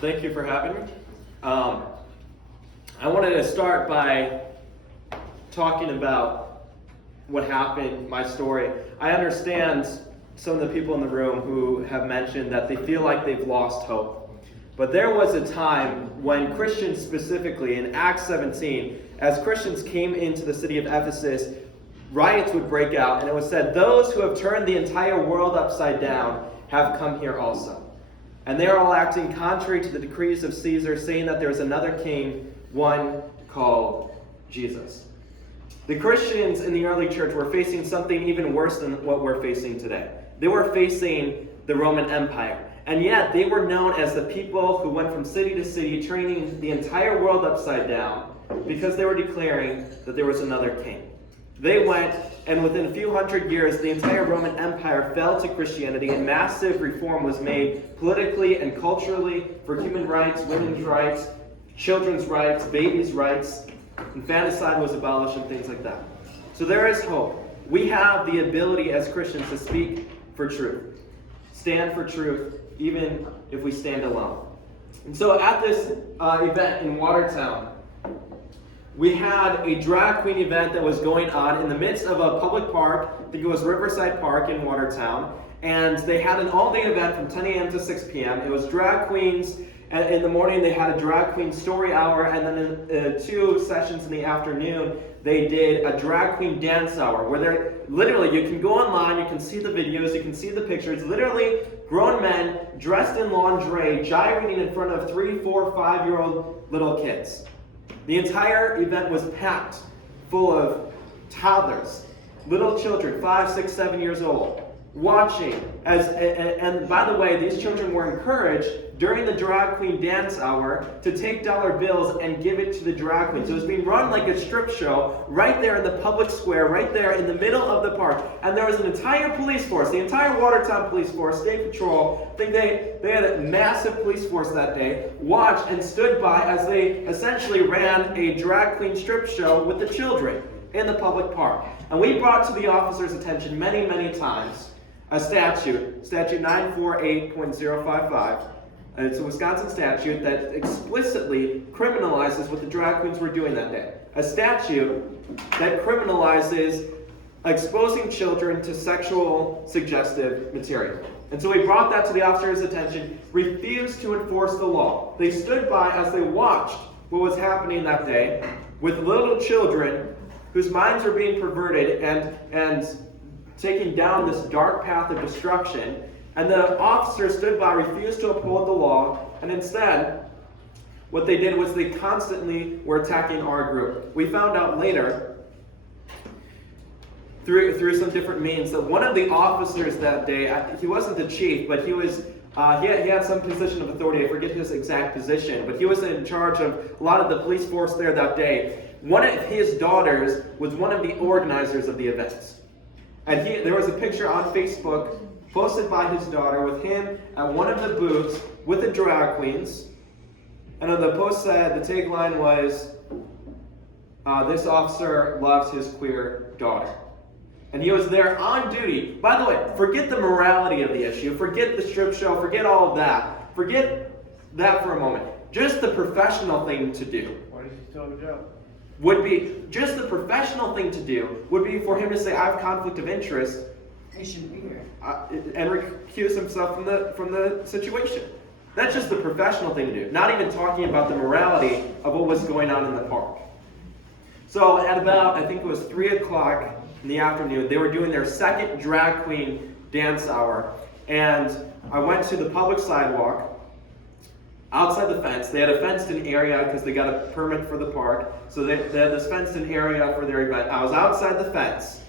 Thank you for having me. I wanted to start by talking about what happened, my story. I understand some of the people in the room who have mentioned that they feel like they've lost hope. But there was a time when Christians specifically, in Acts 17, as Christians came into the city of Ephesus, riots would break out, and it was said, "Those who have turned the entire world upside down have come here also." And they're all acting contrary to the decrees of Caesar, saying that there's another king, one called Jesus. The Christians in the early church were facing something even worse than what we're facing today. They were facing the Roman Empire. And yet they were known as the people who went from city to city, turning the entire world upside down because they were declaring that there was another king. They went, and within a few hundred years, the entire Roman Empire fell to Christianity, and massive reform was made politically and culturally for human rights, women's rights, children's rights, babies' rights. Infanticide was abolished and things like that. So there is hope. We have the ability as Christians to speak for truth, stand for truth, even if we stand alone. And so at this event in Watertown, we had a drag queen event that was going on in the midst of a public park. I think it was Riverside Park in Watertown. And they had an all-day event from 10 a.m. to 6 p.m. It was drag queens. In the morning, they had a drag queen story hour. And then in 2 sessions in the afternoon, they did a drag queen dance hour. Where they're literally, you can go online, you can see the videos, you can see the pictures. Literally, grown men dressed in lingerie, gyrating in front of 3, 4, 5-year-old little kids. The entire event was packed full of toddlers, little children, 5, 6, 7 years old, watching. And by the way, these children were encouraged during the drag queen dance hour to take dollar bills and give it to the drag queens. So it was being run like a strip show right there in the public square, right there in the middle of the park. And there was an entire police force, the entire Watertown police force, state patrol. I think they had a massive police force that day, watched and stood by as they essentially ran a drag queen strip show with the children in the public park. And we brought to the officers' attention many, many times a statute 948.055. It's a Wisconsin statute that explicitly criminalizes what the drag queens were doing that day. A statute that criminalizes exposing children to sexual suggestive material. And so we brought that to the officer's attention, refused to enforce the law. They stood by as they watched what was happening that day with little children whose minds were being perverted and taking down this dark path of destruction. And the officers stood by, refused to uphold the law, and instead, what they did was they constantly were attacking our group. We found out later, through some different means, that one of the officers that day, he wasn't the chief, but he was he had some position of authority. I forget his exact position, but he was in charge of a lot of the police force there that day. One of his daughters was one of the organizers of the events. And there was a picture on Facebook posted by his daughter with him at one of the booths with the drag queens. And on the post said, the tagline was, "This officer loves his queer daughter." And he was there on duty. By the way, forget the morality of the issue. Forget the strip show. Forget all of that. Forget that for a moment. Just the professional thing to do. Why did he still have a job? Would be, just the professional thing to do would be for him to say, "I have conflict of interest," He shouldn't be here. and recuse himself from the situation. That's just the professional thing to do. Not even talking about the morality of what was going on in the park. So at about, I think it was 3 o'clock in the afternoon, they were doing their second drag queen dance hour. And I went to the public sidewalk outside the fence. They had a fenced-in area because they got a permit for the park. So they had this fenced-in area for their event. I was outside the fence,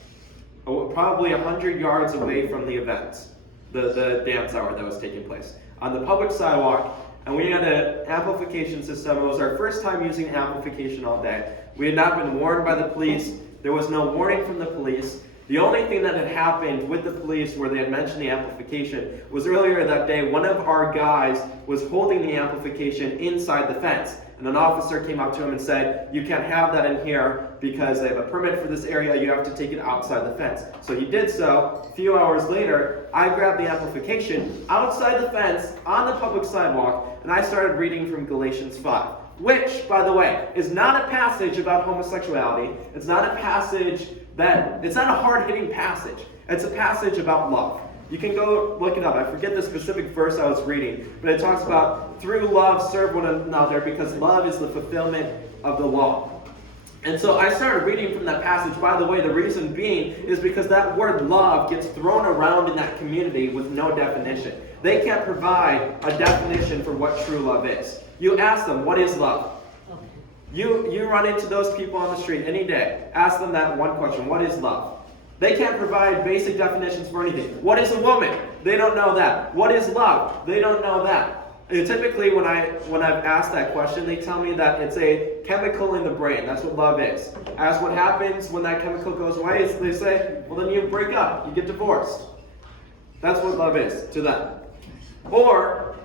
probably 100 yards away from the event, the dance hour that was taking place, on the public sidewalk. And we had an amplification system. It was our first time using amplification all day. We had not been warned by the police. There was no warning from the police. The only thing that had happened with the police where they had mentioned the amplification was earlier that day, one of our guys was holding the amplification inside the fence. And an officer came up to him and said, you can't have that in here because they have a permit for this area, you have to take it outside the fence. So he did so. A few hours later, I grabbed the amplification outside the fence on the public sidewalk, and I started reading from Galatians 5. Which, by the way, is not a passage about homosexuality. It's not a passage it's not a hard-hitting passage. It's a passage about love. You can go look it up. I forget the specific verse I was reading, but it talks about through love serve one another because love is the fulfillment of the law. And so I started reading from that passage. By the way, the reason being is because that word love gets thrown around in that community with no definition. They can't provide a definition for what true love is. You ask them, what is love? You run into those people on the street any day. Ask them that one question, what is love? They can't provide basic definitions for anything. What is a woman? They don't know that. What is love? They don't know that. And typically when I've asked that question, they tell me that it's a chemical in the brain. That's what love is. Ask what happens when that chemical goes away. They say, well, then you break up. You get divorced. That's what love is to them. Or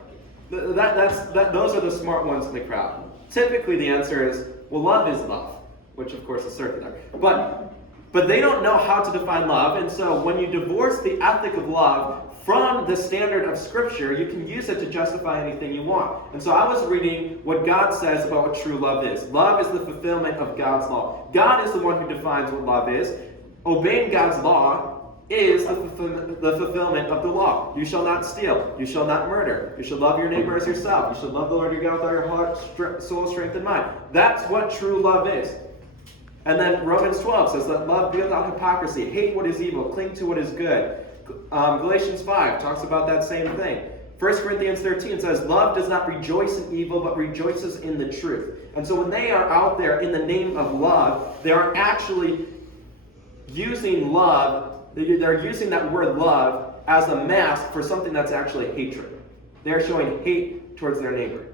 those are the smart ones in the crowd. Typically the answer is, well, love is love, which of course is circular. But they don't know how to define love, and so when you divorce the ethic of love from the standard of Scripture, you can use it to justify anything you want. And so I was reading what God says about what true love is. Love is the fulfillment of God's law. God is the one who defines what love is. Obeying God's law is the fulfillment of the law. You shall not steal. You shall not murder. You shall love your neighbor as yourself. You shall love the Lord your God with all your heart, soul, strength, and mind. That's what true love is. And then Romans 12 says that love be without hypocrisy. Hate what is evil. Cling to what is good. Galatians 5 talks about that same thing. 1 Corinthians 13 says, love does not rejoice in evil, but rejoices in the truth. And so when they are out there in the name of love, they are actually using love. They're using that word love as a mask for something that's actually hatred. They're showing hate towards their neighbor.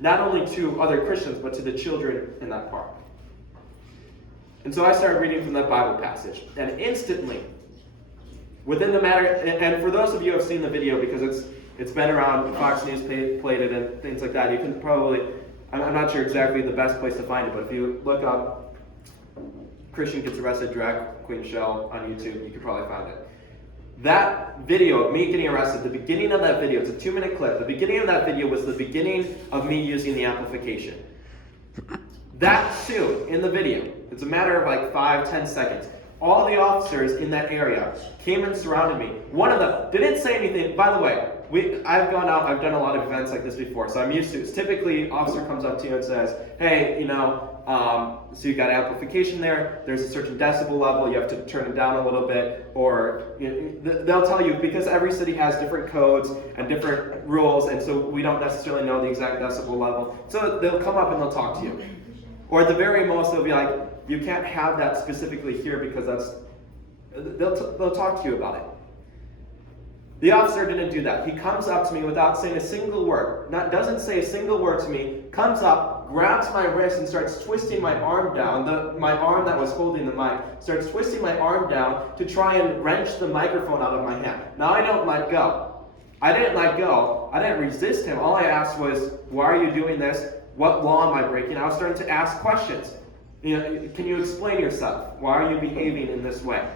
Not only to other Christians, but to the children in that park. And so I started reading from that Bible passage. And instantly, within the matter, and for those of you who have seen the video, because it's been around, Fox News played it and things like that, you can probably, I'm not sure exactly the best place to find it, but if you look up Christian Gets Arrested Drag Queen Show on YouTube, you could probably find it. That video of me getting arrested, the beginning of that video, it's a 2-minute clip. The beginning of that video was the beginning of me using the amplification. That soon, in the video, it's a matter of like 5-10 seconds, all the officers in that area came and surrounded me. One of them didn't say anything. By the way, I've gone out, I've done a lot of events like this before, so I'm used to it. Typically, officer comes up to you and says, hey, so you got amplification there, there's a certain decibel level, you have to turn it down a little bit, or they'll tell you, because every city has different codes and different rules, and so we don't necessarily know the exact decibel level. So they'll come up and they'll talk to you. Or at the very most, they'll be like, you can't have that specifically here because they'll talk to you about it. The officer didn't do that. He comes up to me without saying a single word. Doesn't say a single word to me, comes up, grabs my wrist and starts twisting my arm down. My arm that was holding the mic starts twisting my arm down to try and wrench the microphone out of my hand. Now I don't let go. I didn't let go. I didn't resist him. All I asked was, why are you doing this? What law am I breaking? I was starting to ask questions. Can you explain yourself? Why are you behaving in this way?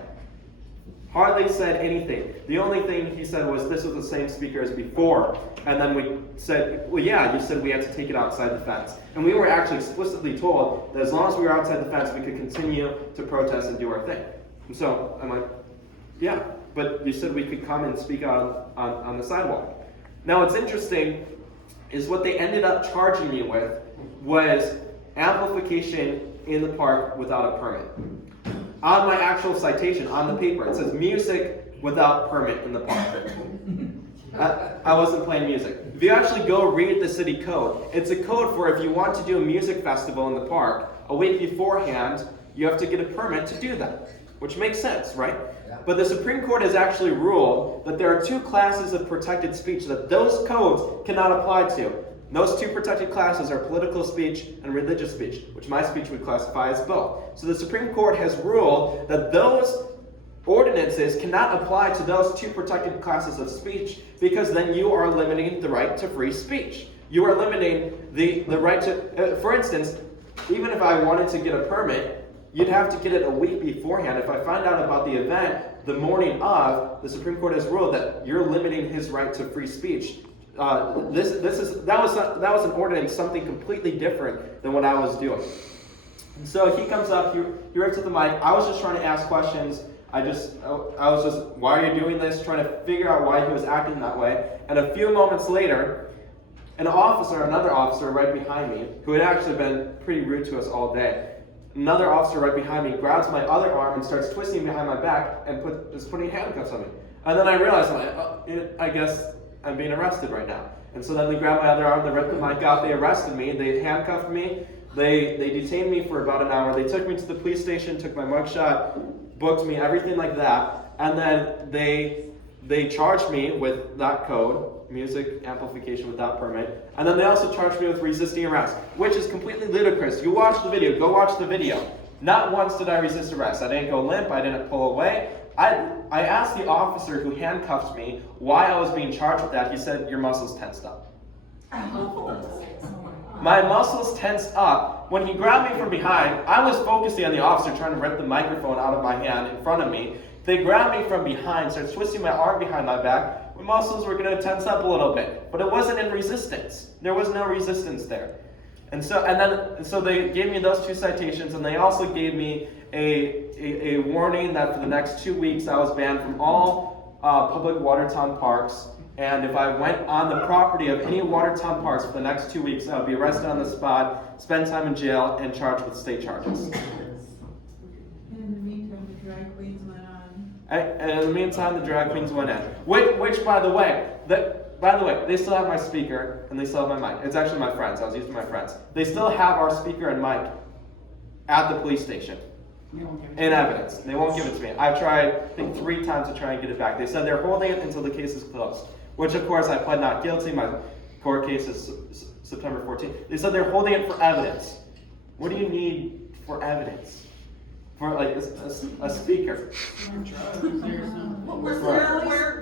Hardly said anything. The only thing he said was, this was the same speaker as before. And then we said, well, yeah, you said we had to take it outside the fence. And we were actually explicitly told that as long as we were outside the fence, we could continue to protest and do our thing. And so I'm like, yeah, but you said we could come and speak out on the sidewalk. Now what's interesting is what they ended up charging me with was amplification in the park without a permit. On my actual citation, on the paper, it says music without permit in the park. I wasn't playing music. If you actually go read the city code, it's a code for if you want to do a music festival in the park, a week beforehand, you have to get a permit to do that. Which makes sense, right? Yeah. But the Supreme Court has actually ruled that there are 2 classes of protected speech that those codes cannot apply to. Those 2 protected classes are political speech and religious speech, which my speech would classify as both. So the Supreme Court has ruled that those ordinances cannot apply to those two protected classes of speech, because then you are limiting the right to free speech. You are limiting the right to, for instance, even if I wanted to get a permit, you'd have to get it a week beforehand. If I find out about the event the morning of, the Supreme Court has ruled that you're limiting his right to free speech. That was an ordinance, something completely different than what I was doing. And so he comes up, he rips at the mic. I was just trying to ask questions. I was just, why are you doing this? Trying to figure out why he was acting that way. And a few moments later, another officer right behind me, who had actually been pretty rude to us all day, another officer right behind me grabs my other arm and starts twisting behind my back and is putting handcuffs on me. And then I realized, I guess I'm being arrested right now. And so then they grabbed my other arm, they ripped the mic out, they arrested me, they handcuffed me, they detained me for about an hour, they took me to the police station, took my mugshot, booked me, everything like that, and then they charged me with that code, music amplification without permit, and then they also charged me with resisting arrest, which is completely ludicrous. You watch the video, go watch the video. Not once did I resist arrest. I didn't go limp, I didn't pull away. I asked the officer who handcuffed me why I was being charged with that. He said, your muscles tensed up. My muscles tensed up. When he grabbed me from behind, I was focusing on the officer trying to rip the microphone out of my hand in front of me. They grabbed me from behind, started twisting my arm behind my back. My muscles were going to tense up a little bit, but it wasn't in resistance. There was no resistance there. And so they gave me those 2 citations, and they also gave me a warning that for the next 2 weeks I was banned from all public Watertown parks. And if I went on the property of any Watertown parks for the next 2 weeks, I would be arrested on the spot, spend time in jail, and charged with state charges. In the meantime, the drag queens went on. And in the meantime, the drag queens went in. Which by the way, they still have my speaker and they still have my mic. It's actually my friends. I was using my friends. They still have our speaker and mic at the police station in evidence. They won't give it to me. I've tried, I think, 3 times to try and get it back. They said they're holding it until the case is closed, which of course I pled not guilty. My court case is September 14th. They said they're holding it for evidence. What do you need for evidence? For like a speaker.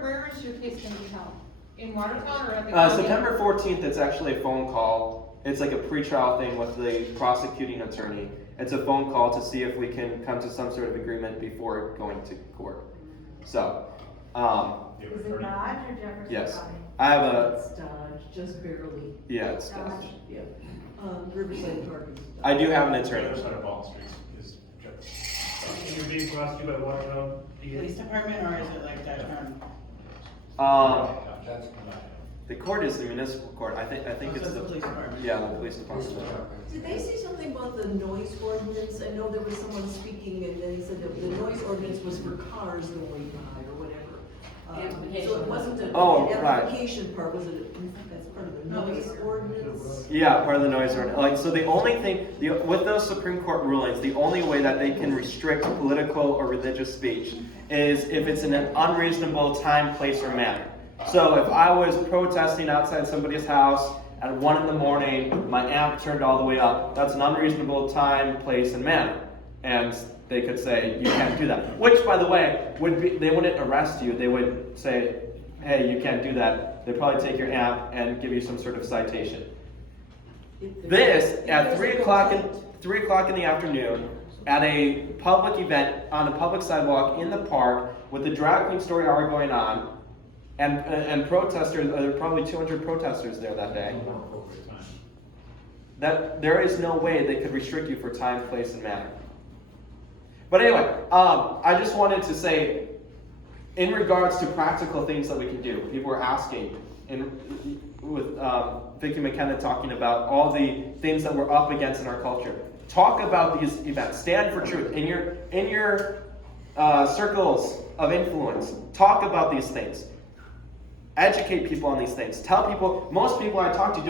Where is your case going to be held? In Watertown or at the September 14th, it's actually a phone call. It's like a pretrial thing with the prosecuting attorney. It's a phone call to see if we can come to some sort of agreement before going to court. So, is it Dodge or Jefferson yes. County? I have a... It's Dodge, just barely. Yeah, it's Dodge. Yeah. Riverside Park is Dodge. I do have an attorney. The other side of Ball Street is And you're being prosecuted by Watertown Police DA? department, or is it like Dodge County? The court is the municipal court. I think it's That's the... the police department. Yeah, the police department. Did they say something about the noise ordinance? I know there was someone speaking and then he said that the noise ordinance was for cars going by or whatever. So it wasn't the amplification part, was it, that's part of the noise ordinance? Yeah, part of the noise ordinance. Like, so the only thing, with those Supreme Court rulings, the only way that they can restrict political or religious speech is if it's in an unreasonable time, place, or manner. So if I was protesting outside somebody's house at 1 a.m, my amp turned all the way up, that's an unreasonable time, place, and manner. And they could say, you can't do that. Which, by the way, they wouldn't arrest you. They would say, hey, you can't do that. They'd probably take your amp and give you some sort of citation. This, at 3 o'clock in the afternoon, at a public event, on a public sidewalk in the park, with the drag queen story hour going on, and protesters, there were probably 200 protesters there that day. That there is no way they could restrict you for time, place, and manner. But anyway, I just wanted to say, in regards to practical things that we can do, people were asking, with Vicki McKenna talking about all the things that we're up against in our culture. Talk about these events. Stand for truth in your circles of influence. Talk about these things. Educate people on these things. Tell people. Most people I talk to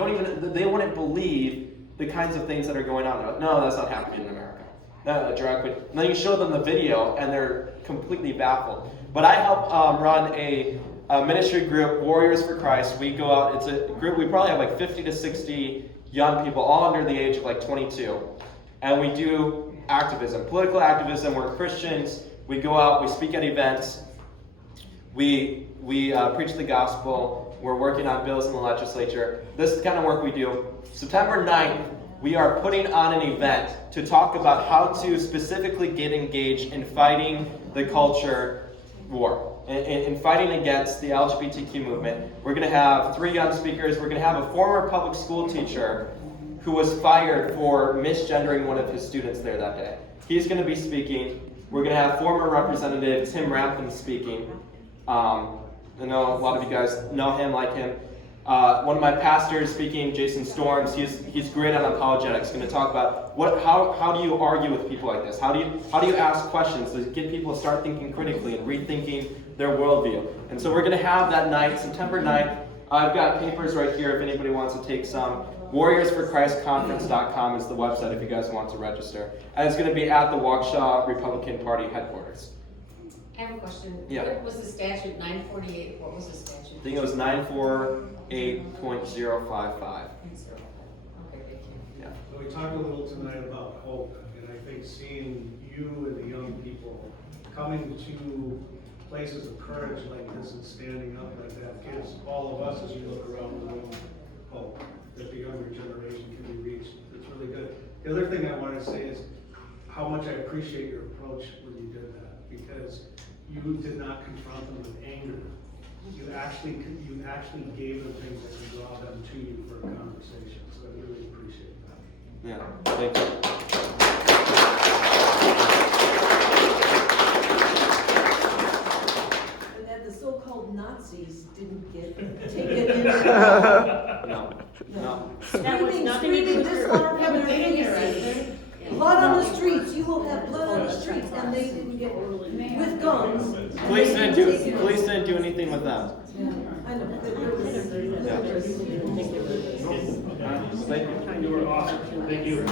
they wouldn't believe the kinds of things that are going on. They're like, no, that's not happening in America. No, drag queen. And then you show them the video, and they're completely baffled. But I help run a ministry group, Warriors for Christ. We go out. It's a group. We probably have like 50 to 60 young people, all under the age of like 22, and we do activism, political activism. We're Christians We go out, we speak at events, we preach the gospel, we're working on bills in the legislature. This is the kind of work we do. September 9th, we are putting on an event to talk about how to specifically get engaged in fighting the culture war, in fighting against the LGBTQ movement. We're going to have 3 young speakers. We're going to have a former public school teacher who was fired for misgendering one of his students there that day. He's going to be speaking. We're going to have former Representative Tim Ramthun speaking. I know a lot of you guys know him, like him. One of my pastors speaking, Jason Storms, he's great on apologetics. Going to talk about how do you argue with people like this? How do you ask questions to get people to start thinking critically and rethinking their worldview? And so we're going to have that night, September 9th. I've got papers right here if anybody wants to take some. WarriorsForChristConference.com is the website if you guys want to register. And it's going to be at the Waukesha Republican Party headquarters. I have a question. Yeah. What was the statute, 948? What was the statute? I think it was 948.055. Okay, thank you. Yeah. So we talked a little tonight about hope, and I think seeing you and the young people coming to places of courage like this and standing up like that gives all of us, as you look around the room, hope that the younger generation can be reached. It's really good. The other thing I want to say is how much I appreciate your approach when you did that, because you did not confront them with anger. You actually gave them things that could draw them to you for a conversation. So I really appreciate that. Yeah. Thank you. And that the so-called Nazis didn't get taken in. No. No. That was nothing to do Screaming with dishonor from But their they didn't get faces. arrested. Blood on the streets, you will have blood on the streets, and they didn't get, with guns. Police didn't do anything with them. Yeah, I know. Yeah. You were awesome. Thank you.